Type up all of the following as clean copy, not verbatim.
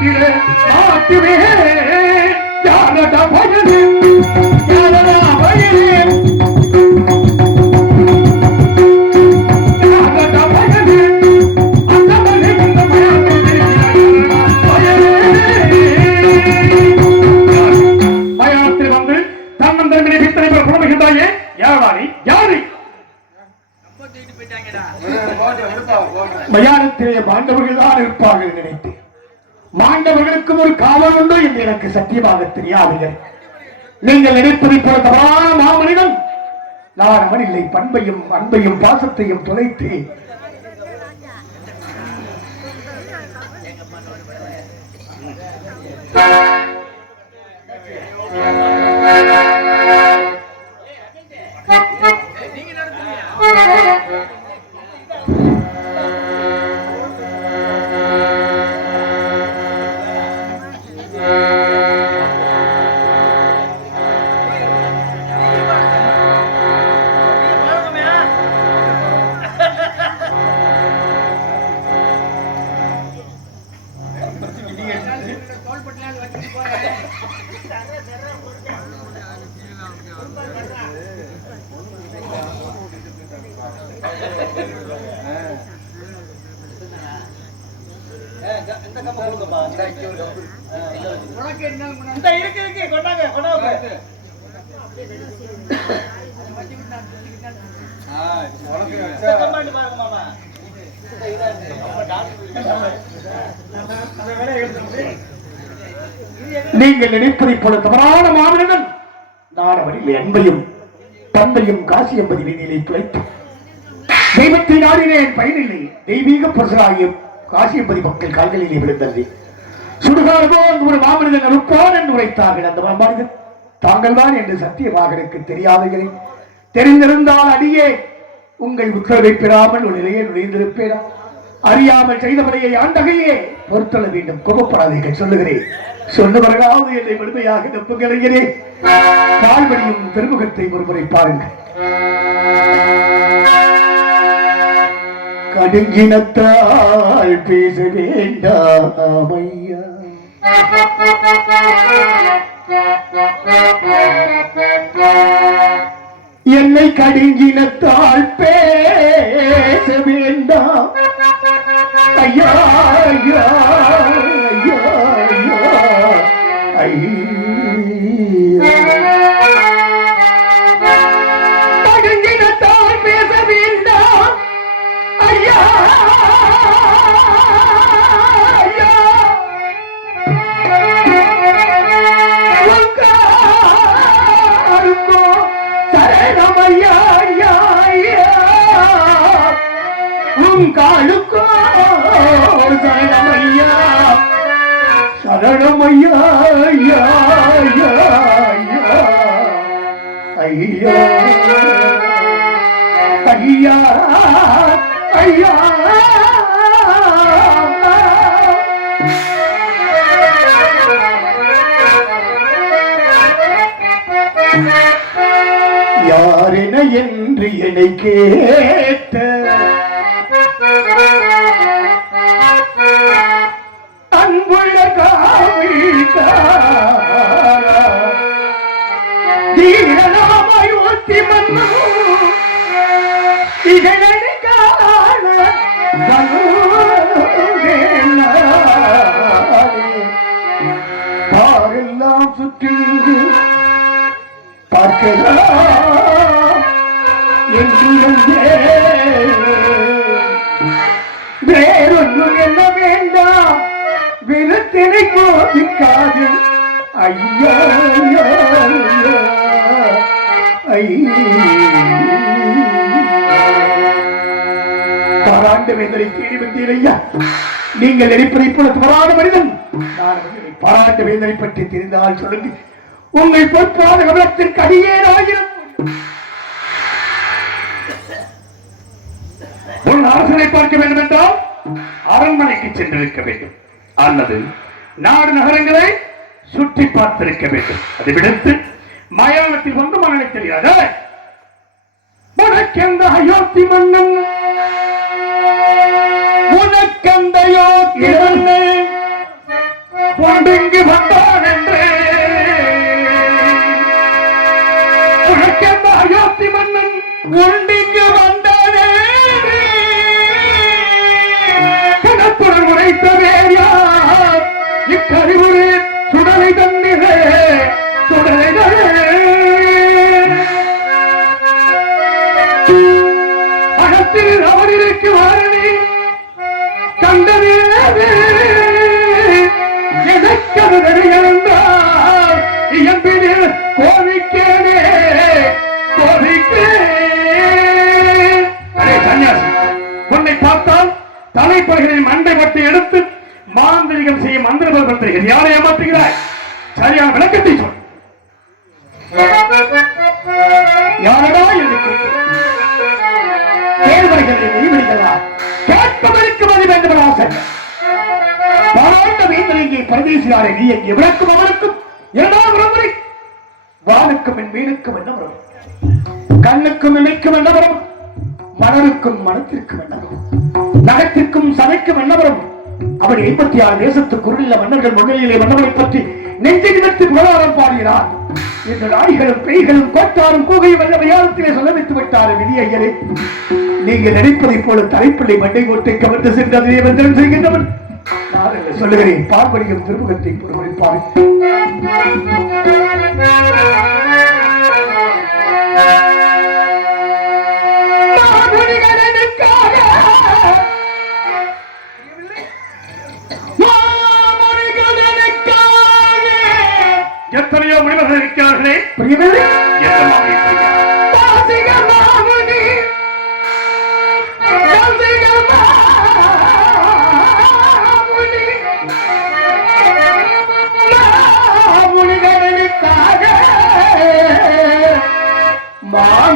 வைத்திட மாட்டுவே யாரடா பயனே யாரடா பயனே மயானத்திலே மாண்டவர்கள் தான் இருப்பார்கள் நினைத்தேன். மாண்டவர்களுக்கும் ஒரு காவல் உண்டு என்று எனக்கு சத்தியமாக தெரியாதீர்கள். நீங்கள் நினைப்பதை போல தவறான மாமனிதன் நான் அவன் இல்லை. பண்பையும் அன்பையும் பாசத்தையும் தொலைத்து நீங்கள் நினைப்பதை போல தவறான மாமனிதன் நான் அவரில் அன்பையும் தந்தையும் காசி என்பது வீதியிலே துளைத்து தெய்வத்தை நாடினேன் பயனில்லை. தெய்வீக பரசராகியும் காசி என்பது மக்கள் கால்களிலே விழுந்தது. சுடுகாரோ ஒரு மாமனிதன் இருப்பான் என்று உரைத்தார்கள். அந்த மாமனிதன் தாங்கள் தான் என்று சத்தியமாக எனக்கு தெரியாதவர்களே. தெரிந்திருந்தால் அடியே உங்கள் உத்தரவை பெறாமல் ஒரு நிலையை நுழைந்திருப்பேனா? அறியாமல் செய்தவரையை ஆண்டகையே பொறுத்தல வேண்டும். கோபப்படாதீர்கள் சொல்லுகிறேன். சொன்னவர்களாவது என்னை முழுமையாக நம்புகிறேன். பால்வடியும் திருமுகத்தை ஒருமுறை பாருங்கள். கடுங்கினத்தால் பேச வேண்டாம் ஐயா. என்னை கடுங்கினத்தால் பேச வேண்டாம் ஐயா ஐயா ஐயா ஐயா. கடுங்கினத்தால் பேச வேண்டாம் ஐயா ஐயா. சரணம் ஐயா ஐயா ஐயா. உங்காளுக்கோ சரணம் ஐயா சரணம் ஐயா ஐயா ஐயா ஐயா ஐயா ஐயா. யாரென என்று என்னை கேட்ட அன்புள்ள தீரநாமயோத்தி மன்னு இகழடி காண பாரெல்லாம் சுற்றி பார்க்கலாம் என்று வேறொன்று என்ன வேண்டாம். விருத்தினை கோபிக்காது ஐயா பாராண்டு வேந்தரை தேடி வந்தீர் ஐயா. நீங்கள் நினைப்பதை போல தவறான மனிதன் நான் பாராட்டு வேந்தரை பற்றி தெரிந்தால் சொல்லுங்க. உங்கள் பொற்பாத கமலத்திற்கு அடியேனாயிரம் உன் அரசனை பார்க்க வேண்டும் என்றால் அரண்மனைக்கு சென்றிருக்க வேண்டும் அல்லது நாடு நகரங்களை சுற்றி பார்த்திருக்க வேண்டும். அதை விடுத்து மயானத்தில் வந்து மன்னனை தெரியாது. உனக்கெந்த அயோத்தி மன்னன் உனக்கெந்த அயோத்தி மன்னன் ஒன்றிங்கு வந்தான் என்று அயோத்தி மன்னன் ஒன்றிங்கு வந்தானே புனப்புடன் உரைத்தவே யார் இக்கறிவுரை சுடலை தன்னிலே சுடலை அகத்தில் அவனிற்கு வாரணி கண்டதே இழந்தார் இயம்பினில் கோவிக்கேனே கோவிக்கே சன்னியாசி உன்னை பார்த்தால் தலைப்படைகளின் மண்டை பட்டி எடுத்து மாந்திரிகம் செய்யும் மந்திரபலத்தை யாரை ஏமாற்றுகிறாய் சரியான விளக்கத்தை சொல் யாரடா என்று கேள்விகளை நீவிடுகிறா கேட்பதற்கு மதி வேண்டும் ஆசை பாராட்ட வீந்தலிங்கே பரதேசியாரை நீ எங்கே விளக்கும் அவனுக்கும் இரண்டாம் முறை வானுக்கும் என் மீனுக்கும் என்ன வரும் கண்ணுக்கும் இமைக்கும் என்ன வரும் மணலுக்கும் மனத்திற்கும் என்ன வரும் நகத்திற்கும் சபைக்கும் என்ன வரும் அவன் 86 தேசத்துக்குள்ள மன்னர்கள் முன்னிலையிலே மன்னரை பற்றி நெஞ்சை நிமித்து புகழாரம் பாடுகிறார் இந்த நாய்களும் பேய்களும் கோட்டாரும் கூகையும் என்ற வியாழத்திலே சொல்ல வைத்து விட்டார் விதியையரே நீங்கள் நினைப்பதைப் போல தலைப்பிள்ளை மண்டை கோட்டை கவர்ந்து சென்றதே மந்திரம் செய்கின்றவன் நான் சொல்லுகிறேன் பார்வடியும் திருமுகத்தை பொறுப்பார் எத்தனையோ மனிதர்கள் இருக்கிறார்களே புரியவில்லை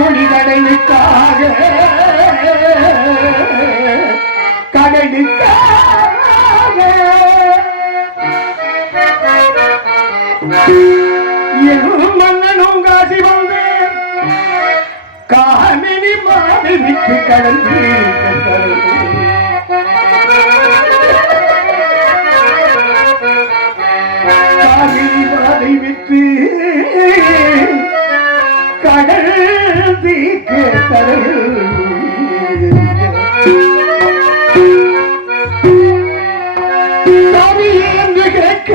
மாமுனிகளுக்காக கடலுக்காக எனும் மன்னனும் காசி வந்து காமினி மாதை விட்டு கடந்து காமினி மாதை விட்டு கடல் தீக்க சாமி என்று கேட்க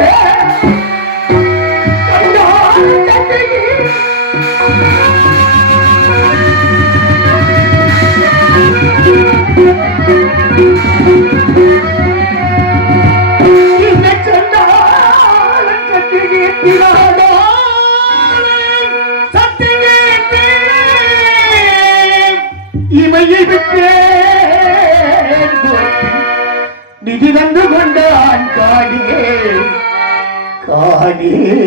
இமையை விட்டு நிதி தந்து கொண்டான் காடியே காடியே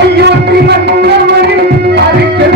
ஐயோட்டி மன்னவரின் அறிக்கை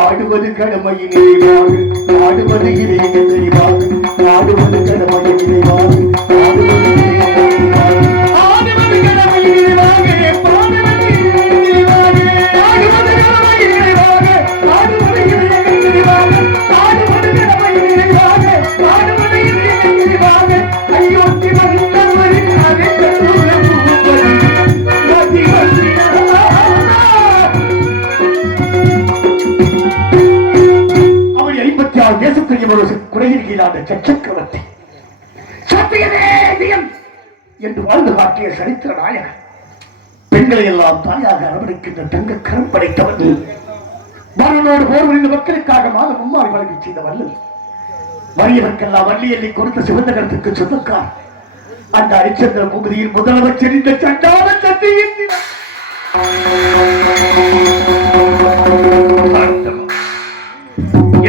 ஆடுவது கடமையின் நினைவாக ஆடுவது இறைவன் நினைவாக ஆடுவது கடமையின் நினைவாக ஆடுவது கடமையின் நினைவாக குறையிலான சக்கரவர்த்தி சத்தியதேவியம் என்று வாழ்ந்து காட்டிய சரித்திர நாயகன் பெண்களை எல்லாம் தாயாக அரவணைக்கின்ற தங்க கரம் படைத்தவன் வருணோடு போர் புரிந்த மக்களுக்காக மாதம் மும்மாறி வழங்கி செய்த வல்லல் வறியவர்க்கெல்லாம் வள்ளி எல்லை கொடுத்த சிவந்தகரத்துக்கு சொந்தக்கார் அந்த ஹரிச்சந்திர பூபதியில் முதலமைச்சர் இந்த சண்டான சத்தியின்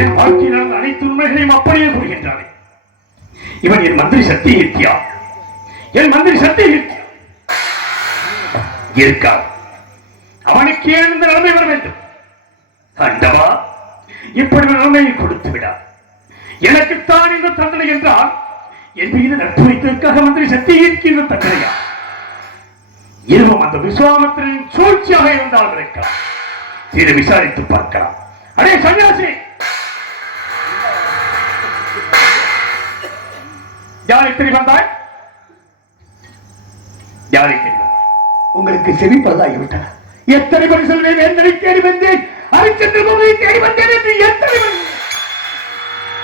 என் வாழ்க்கையில் நடந்த அனைத்து உண்மைகளையும் அப்படியே கூறுகின்றானே. இவன் என் மந்திரி சத்தியகித்யா, என் மந்திரி சத்தியகித்யா இருக்கார். அவனுக்கு ஏன் இந்த நிலைமை வர வேண்டும்? ஆண்டவா, இப்படி நிலைமையை கொடுத்து விடார். எனக்குத்தான் இந்த தண்டனை என்றால் என் மீது நட்பு வைத்ததற்காக மந்திரி சத்தியகித்யா இந்த தண்டனையா? இதுவும் அந்த விஸ்வாமித்திரனின் சூழ்ச்சியாக இருந்தால் இருக்கலாம். இதை விசாரித்து பார்க்கலாம். அடே சன்னியாசி, யாரை தேடி வந்தாய்? யாரை தேடி வந்தாய்? உங்களுக்கு செவிப்பதாகிவிட்டன. எத்தனை படி சொல்வேன்? என்னை தேடி வந்தேன், ஹரிச்சந்திரபுரியை தேடி வந்தேன் என்று எத்தனை படி?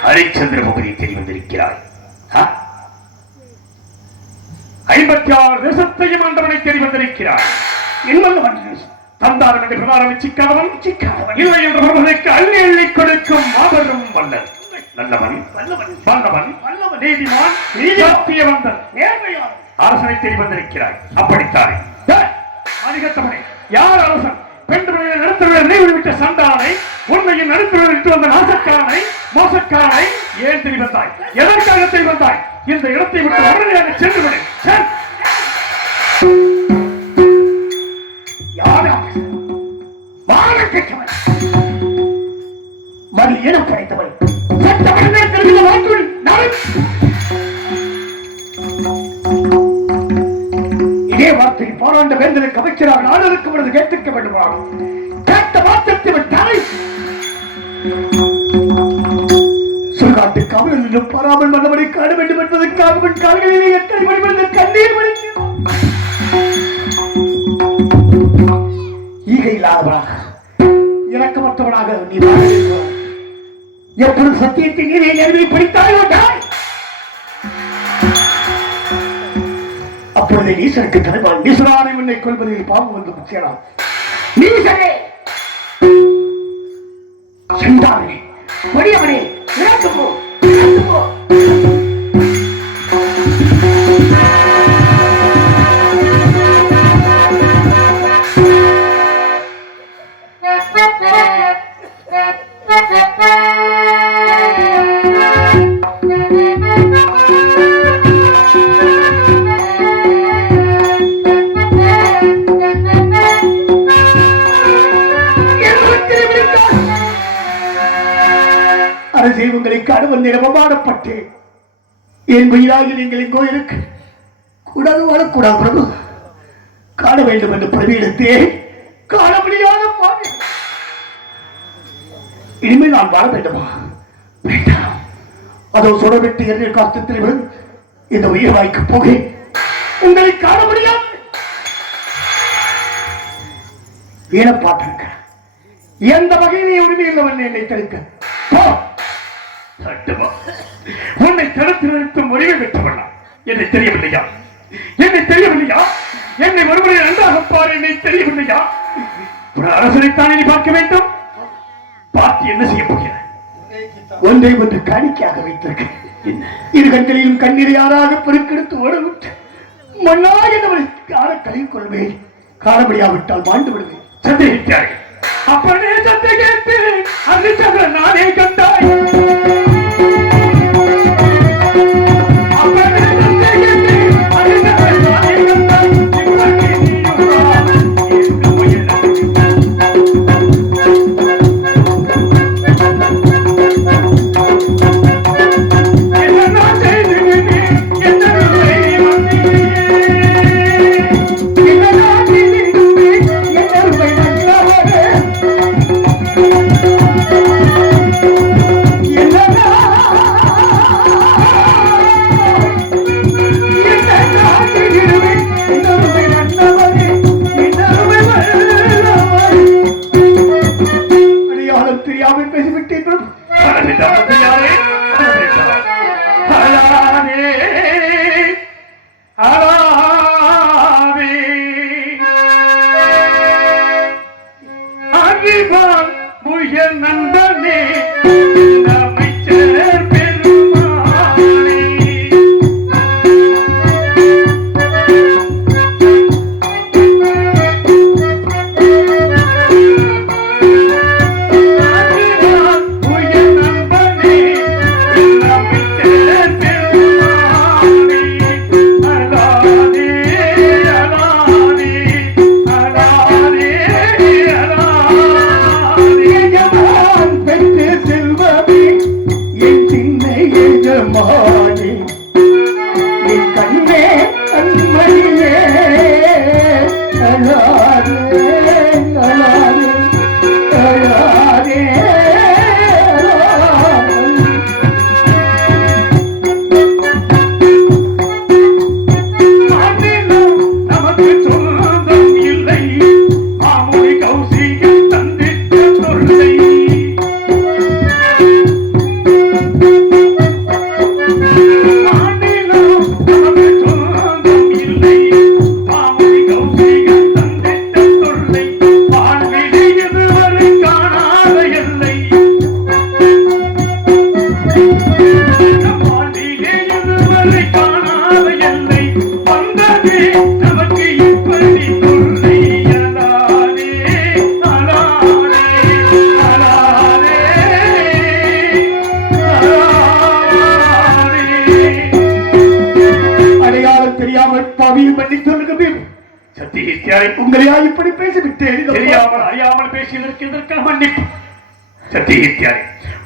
ஹரிச்சந்திரபுரியை தேடி வந்திருக்கிறாய். 56 தேசத்தையும் ஆண்டவனை தேடி வந்திருக்கிறாய். இன்னொன்று தந்தாரம் என்று பிரகாரம் சிக்காதவன் இல்லை என்ற பிரபலனுக்கு அள்ளி அள்ளி கொடுக்கும் மாபெரும் வல்லன், நல்லவன், வல்லவன், நீதிமான், நீதியவந்தன், அரசனை தேடி வந்திருக்கிறாய். அப்படித்தானே? அதிகத்தவனே, யார் அரசன்? பெண்களை நடத்துவதை நினைவுவிட்ட சண்டானை, உண்மையின் நடத்துவதை விட்டு வந்த நாசக்காரனை, மோசக்காரனை ஏன் தேடி வந்தாய்? எதற்காக தேடி வந்தாய்? இந்த இடத்தை விட்டு உடனடியாக சென்று விடு. மறு ஏனம் படைத்தவன் இதே வார்த்தையை பாராண்ட வேந்தனுக்கு அமைச்சராக நாடருக்கு பொழுது கேட்டிருக்க வேண்டுமாம். கேட்ட வார்த்தை தலை சுடுகாட்டு காவலிலும் பாராமல் மன்னவனை காண வேண்டும் என்பதற்காக கால்களிலே எத்தனை மணி கண்ணீர் வடிக்கிறான். ஈகை இல்லாதவனாக இறக்கமற்றவனாக நீ எப்பொழுது சத்தியத்தை நீரை அறிவை படித்தாயோ அப்பொழுது ஈசனுக்கு தலைவன் ஈஸ்வரானை உன்னை கொள்வதில் பாவம் வந்து முக்கியலாம். நீசனே, சென்றானே, வடியவனே, இறந்து போ, இறந்து போ. உங்களை காண வந்து அவமானப்பட்டேன். என் உயிராகி நீங்கள் எங்கோ இருக்கு கூடாது, வாழக்கூடாது பிரபு. காண வேண்டும் என்று பிரதியிடத்தே காண முடியாத பாவி. இனிமேல் நான் வாழ வேண்டுமா? வேண்டாம். அதோ சுடவிட்டு என்ற காத்தத்தில் விழுந்து இந்த உயிர் வாய்க்கு போகே உங்களை காண முடியாது. வீணப்பாட்டிருக்க எந்த வகையிலே உரிமையுள்ளவன் என்னை தடுக்க போ. உன்னை தடுத்து நிறுத்தும் உரிமை பெற்றவனா? என்னை தெரியவில்லையா? என்னை தெரியவில்லையா? என்னை ஒருவரை நன்றாக பார். என்னை தெரியவில்லையா? ஒரு அரசனைத்தான் நீ பார்க்க வேண்டும். பார்த்து என்ன செய்ய போகிறார்? ஒன்றை ஒன்று காணிக்கையாக வைத்திருக்கிறேன். இரு கண்களிலும் கண்ணீரை யாராக பெருக்கெடுத்து ஓடவிட்டு மண்ணாக காண கலை கொள்வேன். காணபடியாவிட்டால் மாண்டு விடுவேன். சந்தேகித்தார்கள். அப்படியே சந்தேகித்து அந்த நானே கண்டாய். நண்பனே அமைச்சர் பெருமானே உயர் நண்பனே அமைச்சர் பெருமானே அலானே அலானே அலானே அலானே எஜமான் பெற்ற செல்வமே என் சின்ன எஜமானே என் கண்ணே கண்மணியே அழாதே அழாதே அழாதே நாட்டிலும் நமக்கு சொந்தம் இல்லை மாமுனி கௌசிகம் தந்திட்ட தொல்லை நாட்டிலும் நமக்கு சொந்தம் இல்லை மாமுனி கௌசிகம் தந்திட்ட தொல்லை வாழ்விலே இதுவரை காணாத எல்லை வாழ்விலே இதுவரை காணாத எல்லை வந்ததே நமக்கு இப்படி தொல்லை அலாரே அலாரே அலாரே அலாரே அடையாளம் தெரியாமல் பாவியில் பண்ணி சொல்லுங்க சத்தியத்தியாரை உங்களையா இப்படி பேசிவிட்டேன் தெரியாமல் அறியாமல் பேசியதற்கு இதற்கான மன்னிப்பு சத்தியத்தியாரை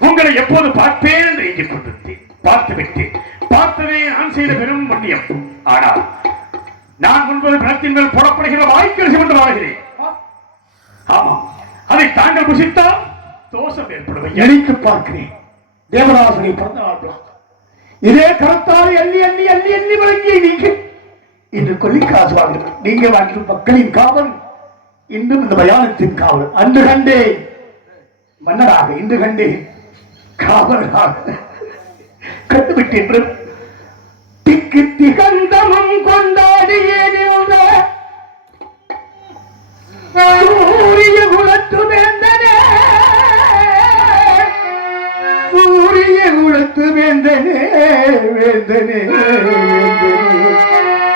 உங்களை எப்போது பார்ப்பேன் என்று எண்ணிக் கொண்டிருந்தேன் பார்த்து விட்டேன் பார்த்ததே நான் செய்த பெரும் புண்ணியம் ஆனால் நான் முன்பது பிணத்தின் மேல் போடப்படுகிற வாய்க்கரிசி கொண்டு வாழ்கிறேன் ஆமாம் அதை தாங்கள் புசித்தால் தோஷம் ஏற்படுவது எரித்து பார்க்கிறேன் தேவதாசனை பிறந்த நாள் விழா. இதே கருத்தாரை அள்ளி அள்ளி அள்ளி அள்ளி வழங்கிய நீங்க இன்று கொல்லிக்காசு வாங்க நீங்க வாங்கிய மக்களின் காவல் இன்னும் இந்த மயானத்தின் காவல் அன்று கண்டேன் மன்னராக இன்று கண்டேன் காவலராக கண்டுவிட்டேன் திக்கு திகந்தமும் கொண்டாடியே சூரிய குலத்து வேந்தனே சூரிய குலத்து வேந்தனே வேந்தனே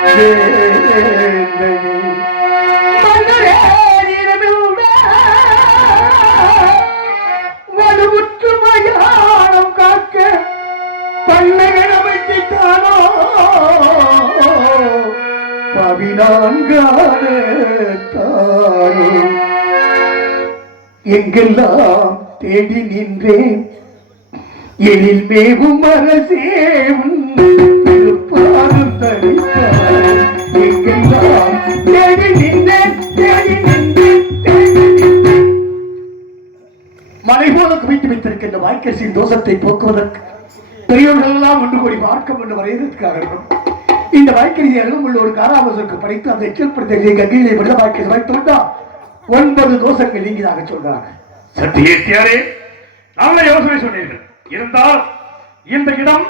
வேந்தனே மன்னரே நிறமில்ல வலுவுற்று மயானம் காக்க பண்ணகன வைத்தானோ பவினான்காரத்தானோ எங்கெல்லாம் தேடி நின்றேன் எழில் மேவும் அரசே பாதம் தரித்தார் எங்கெல்லாம் தேடி நின்றேன் தேடி நின்றேன் தேடி நின்றேன் மலை போல குவித்து வைத்திருக்கின்ற வாய்க்கரிசியின் தோஷத்தை போக்குவதற்கு பெரியவர்கள் எல்லாம் ஒன்று கூடி மார்க்கம் என்று வரையறுக்காக இந்த வாய்க்கரிசி அருகமுள்ள ஒரு காராமசருக்கு படித்து அதை கீழ்ப்படுத்த கங்கையிலே விட வாய்க்கரிசி வைத்துவிட்டா 9 தோஷங்கள் நீங்கிதாக சொல்றாங்க சத்தியத்தியாரே நல்ல யோசனை சொன்னீர்கள் இருந்தால் இந்த இடம்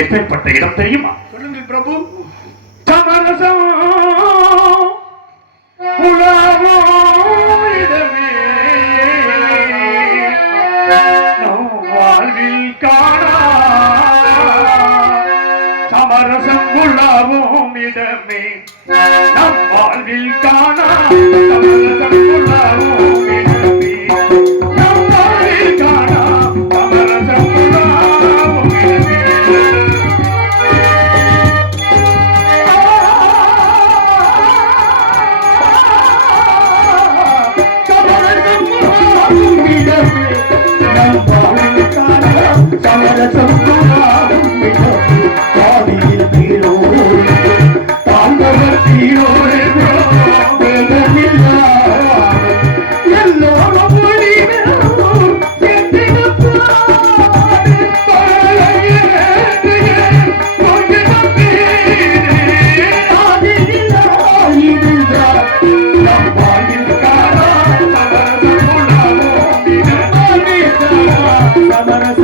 எப்பேற்பட்ட இடம் தெரியுமா சொல்லுங்கள் பிரபு சமரசம் உலாவோ இடமே நம் வாழ்வில் காணா சமரசம் உலாவும் இடமே நம் வாழ்வில் காணா சமரசம் உலாவும் இடமே நம் வாழ்வில் காணா சமரசம் உலாவும் இடமே Samara